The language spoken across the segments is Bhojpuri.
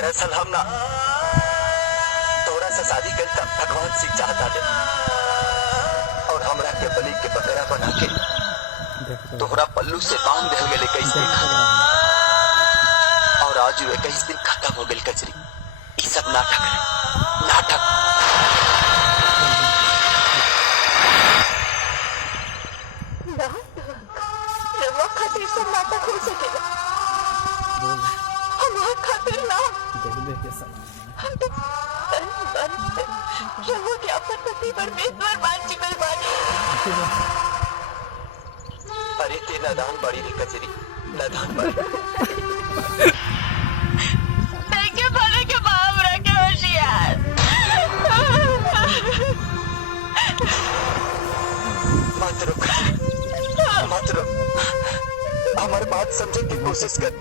दरअसल हम ना थोड़ा सा शादी कर तब भगवान से चाहता दे और हमरा के बलि के बकरा बना के तोहरा पल्लू से बांध दिल गए 21 दिन और आज 21 दिन खत्म हो गए कचरी। ये सब नाटक है, नाटक। खातिर सब नाटक हो सकेला, हमार खातिर ना। हम तो रवो के अपन पति परमेश्वर मान चुकल बानी। अरे ते नादान बड़ी रे कचरी, नादान बड़ी। देखे भले के बाप रखे होशियार। मत रुक, मत रुक, हमारी बात समझने की कोशिश कर।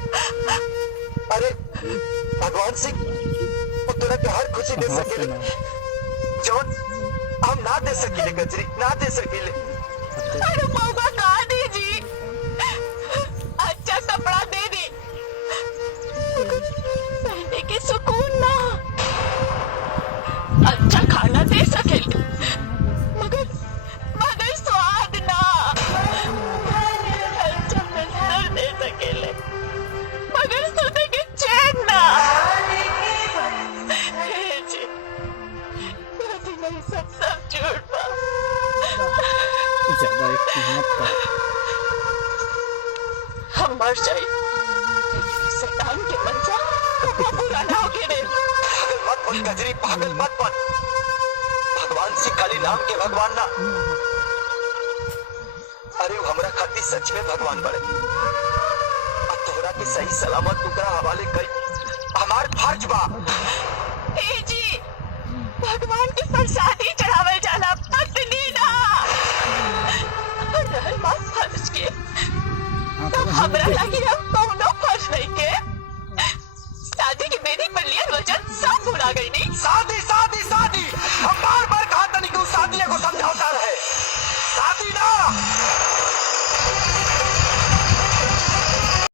अरे भगवान सिंह तोरा के हर खुशी दे सकेले जौन हम ना दे सकेले कचरी, ना दे सकेले। अरे मौका कहा दीजी, अच्छा कपड़ा दे दी, पहनने के सुकून ना। अच्छा खाना दे सकेले मगर मगर स्वाद ना। अच्छा बिस्तर दे सकेले मगर सोने के चैन ना। जी, यदि नहीं सब झूठ बा। हम मर जाए, शैतान के मंशा कबो पूरा ना होके रे। पागल मत बन कजरी, पागल मत बन। भगवान सिंह खाली नाम के भगवान ना, अरे वो हमरा खातिर सच में भगवान बड़े। अब तोहरा के सही सलामत टुकड़ा हवाले कई हमार फर्ज बा। जी, भगवान के प्रसादी चढ़ावा